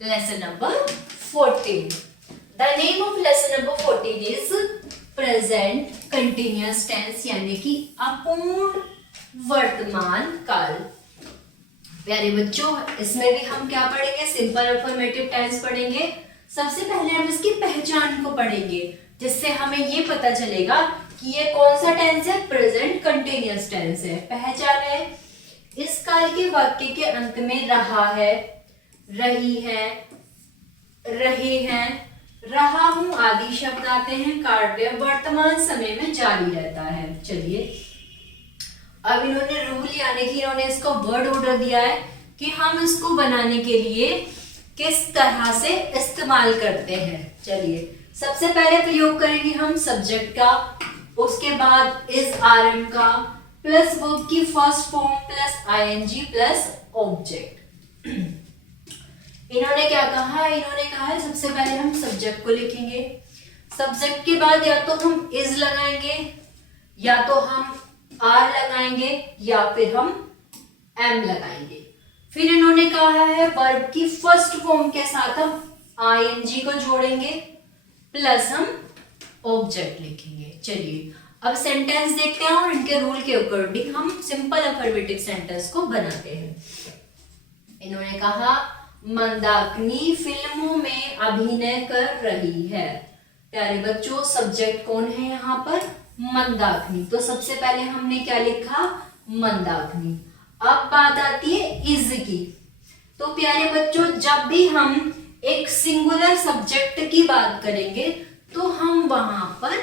lesson number 14. The name of lesson number 14 is present continuous tense यानी कि अपूर्ण वर्तमान काल। प्यारे बच्चों, इसमें भी हम क्या पढ़ेंगे? सिंपल अफर्मेटिव टेंस पढ़ेंगे। सबसे पहले हम इसकी पहचान को पढ़ेंगे, जिससे हमें ये पता चलेगा कि ये कौन सा टेंस है। प्रेजेंट कंटिन्यूअस टेंस है। पहचान है, इस काल के वाक्य के अंत में रहा है, रही है, रहे हैं, रहा हूं आदि शब्द आते हैं। कार्य वर्तमान समय में जारी रहता है। चलिए, अब इन्होंने रूल यानी कि इन्होंने इसको वर्ड ऑर्डर दिया है कि हम इसको बनाने के लिए किस तरह से इस्तेमाल करते हैं। चलिए, सबसे पहले प्रयोग करेंगे हम सब्जेक्ट का, उसके बाद इज आरएम का प्लस वर्ब की first form plus ING plus object. इन्होंने क्या कहा? इन्होंने कहा है सबसे पहले हम सब्जेक्ट को लिखेंगे, सब्जेक्ट के बाद या तो हम इज लगाएंगे, या तो हम आर लगाएंगे, या फिर हम एम लगाएंगे। फिर इन्होंने कहा है वर्ब की फर्स्ट फॉर्म के साथ हम आईएनजी को जोड़ेंगे प्लस हम ऑब्जेक्ट लिखेंगे। चलिए, अब सेंटेंस देखते हैं और इनके रूल के अकॉर्डिंग हम सिंपल अफर्मेटिव सेंटेंस को बनाते हैं। इन्होंने कहा मंदाकिनी फिल्मों में अभिनय कर रही है। प्यारे बच्चों, सब्जेक्ट कौन है यहाँ पर? मंदाकिनी। तो सबसे पहले हमने क्या लिखा? मंदाकिनी। अब बात आती है इज की। तो प्यारे बच्चों, जब भी हम एक सिंगुलर सब्जेक्ट की बात करेंगे तो हम वहां पर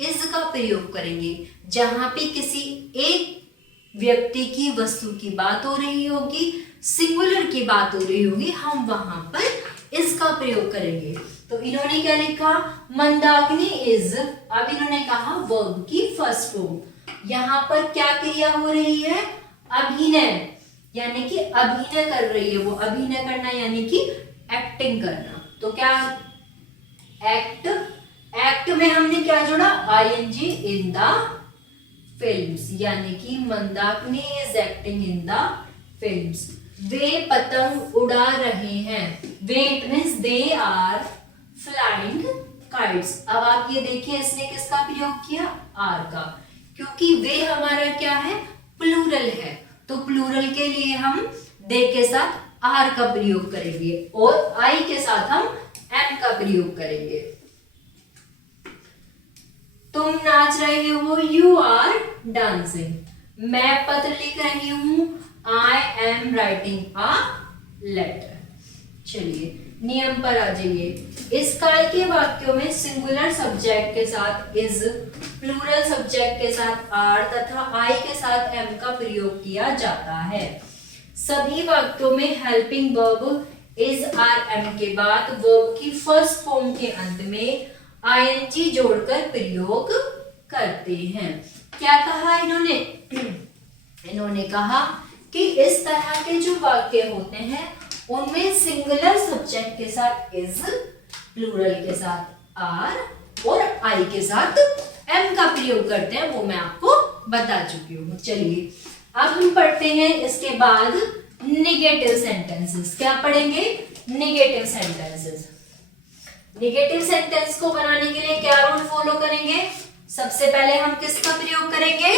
इज का प्रयोग करेंगे। जहां पे किसी एक व्यक्ति की, वस्तु की बात हो रही होगी, सिंगुलर की बात हो रही होगी, हम वहां पर इज का प्रयोग करेंगे। तो इन्होंने क्या लिखा? मंदाकिनी इज। अब इन्होंने कहा वर्ब की फर्स्ट फॉर्म। यहां पर क्या क्रिया हो रही है? अभिनय, यानी कि अभिनय कर रही है वो। अभिनय करना यानी कि एक्टिंग करना। तो क्या एक्ट, एक्ट में हमने क्या जोड़ा? आईएनजी इन द फिल्म्स, यानी कि Mandakini is acting in the films. वे पतंग उड़ा रहे हैं। वे it means they are flying kites. अब आप ये देखिए, इसने किसका प्रयोग किया? आर का, क्योंकि वे हमारा क्या है? प्लूरल है। तो प्लूरल के लिए हम दे के साथ आर का प्रयोग करेंगे और आई के साथ हम एम का प्रयोग करेंगे। तुम नाच रहे हो, यू आर डांसिंग। मैं पत्र लिख रही हूं, I am writing a letter. चलिए, नियम पर आ जाइए। इस काल के वाक्यों में सिंगुलर सब्जेक्ट के साथ इज, प्लूरल सब्जेक्ट के साथ आर तथा आई के साथ एम का प्रयोग किया जाता है। सभी वाक्यों में helping verb is are am के बाद वर्ब की फर्स्ट फॉर्म के अंत में आईएनजी जोड़कर प्रयोग करते हैं। क्या कहा इन्होंने? इन्होंने कहा कि इस तरह के जो वाक्य होते हैं उनमें सिंगुलर सब्जेक्ट के साथ इज, प्लूरल के साथ आर और आई के साथ एम का प्रयोग करते हैं। वो मैं आपको बता चुकी हूँ। चलिए, अब हम पढ़ते हैं इसके बाद नेगेटिव सेंटेंसेस। क्या पढ़ेंगे? Negative sentences. नेगेटिव सेंटेंस को बनाने के लिए क्या रूल फॉलो करेंगे? सबसे पहले हम किसका प्रयोग करेंगे?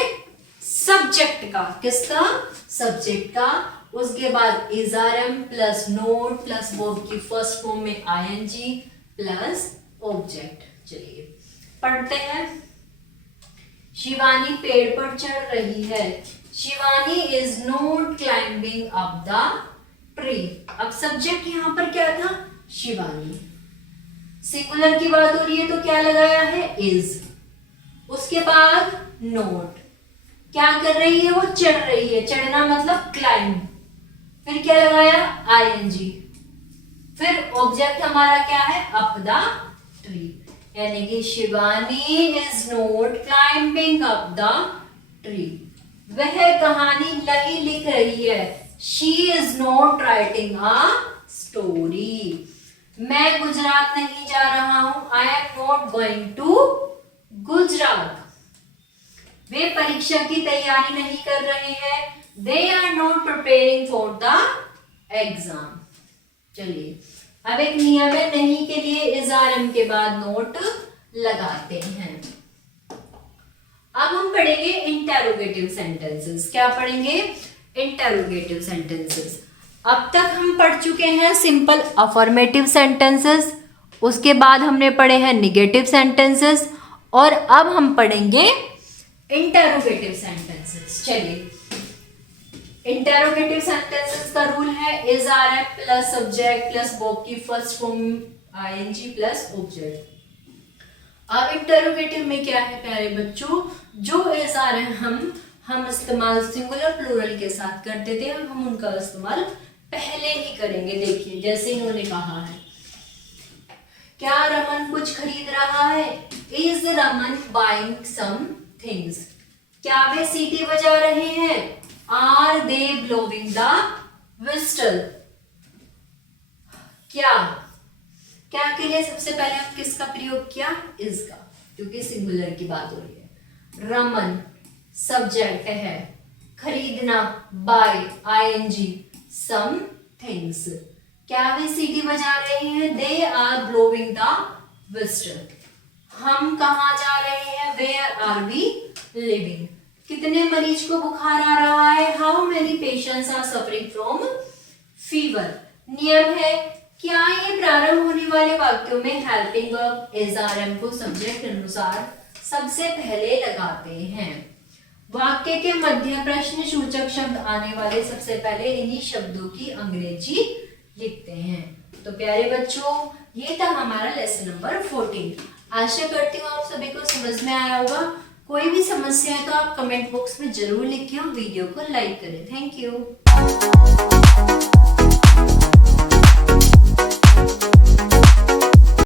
सब्जेक्ट का। किसका? सब्जेक्ट का। उसके बाद is are am plus not plus verb की फर्स्ट फॉर्म में आईएनजी प्लस ऑब्जेक्ट। चलिए, पढ़ते हैं। शिवानी पेड़ पर चढ़ रही है। Shivani is not climbing up the tree. अब सब्जेक्ट यहां पर क्या था? शिवानी। सिंगुलर की बात हो रही है तो क्या लगाया है? इज। उसके बाद नोट, क्या कर रही है? वो चढ़ रही है। चढ़ना मतलब क्लाइंब। फिर क्या लगाया? आईएनजी। फिर ऑब्जेक्ट हमारा क्या है? अप द ट्री, यानी कि Shivani is not climbing up the tree. वह कहानी नहीं लिख रही है। She is not writing a story. मैं गुजरात नहीं जा रहा हूं। I am not going to Gujarat. वे परीक्षा की तैयारी नहीं कर रहे हैं। They are not preparing for the exam. चलिए अब एक नियम है, नहीं के लिए इज आर एम के बाद नोट लगाते हैं। अब हम पढ़ेंगे इंटेरोगेटिव सेंटेंसेस। क्या पढ़ेंगे? Interrogative sentences. अब तक हम पढ़ चुके हैं सिंपल अफर्मेटिव सेंटेंसेस, उसके बाद हमने पढ़े हैं निगेटिव सेंटेंसेस, और अब हम पढ़ेंगे इंटेरोगेटिव सेंटेंसेस। चलिए, इंटेरोगेटिव सेंटेंसेस का रूल है is are am plus subject plus verb की first form ING plus object. अब इंटेरोगेटिव में क्या है प्यारे बच्चों, जो इज आर एम हम इस्तेमाल सिंगुलर प्लूरल के साथ करते थे, हम उनका इस्तेमाल पहले ही करेंगे। देखिए, जैसे इन्होंने कहा है, क्या रमन कुछ खरीद रहा है? Is Raman buying some things? क्या वे सीटी बजा रहे हैं? Are they blowing the whistle? क्या के लिए सबसे पहले हम किसका प्रयोग किया? इज का, क्योंकि सिंगुलर की बात हो रही है। रमन सब्जेक्ट है, खरीदना बाय आईएनजी, सम थिंग्स। क्या वे सीटी बजा रहे हैं? They are blowing the whistle. हम कहाँ जा रहे हैं? Where are we living? कितने मरीज को बुखार आ रहा है? How many patients are suffering from fever? नियम है, क्या ये प्रारंभ होने वाले वाक्यों में helping verb is are am को सब्जेक्ट अनुसार सबसे पहले लगाते हैं। वाक्य के मध्य प्रश्न सूचक शब्द आने वाले सबसे पहले इन्हीं शब्दों की अंग्रेजी लिखते हैं। तो प्यारे बच्चों, ये था हमारा लेसन नंबर 14। आशा करती हूँ आप सभी को समझ में आया होगा। कोई भी समस्या है तो आप कमेंट बॉक्स में जरूर लिखिए और वीडियो को लाइक करें। Thank you.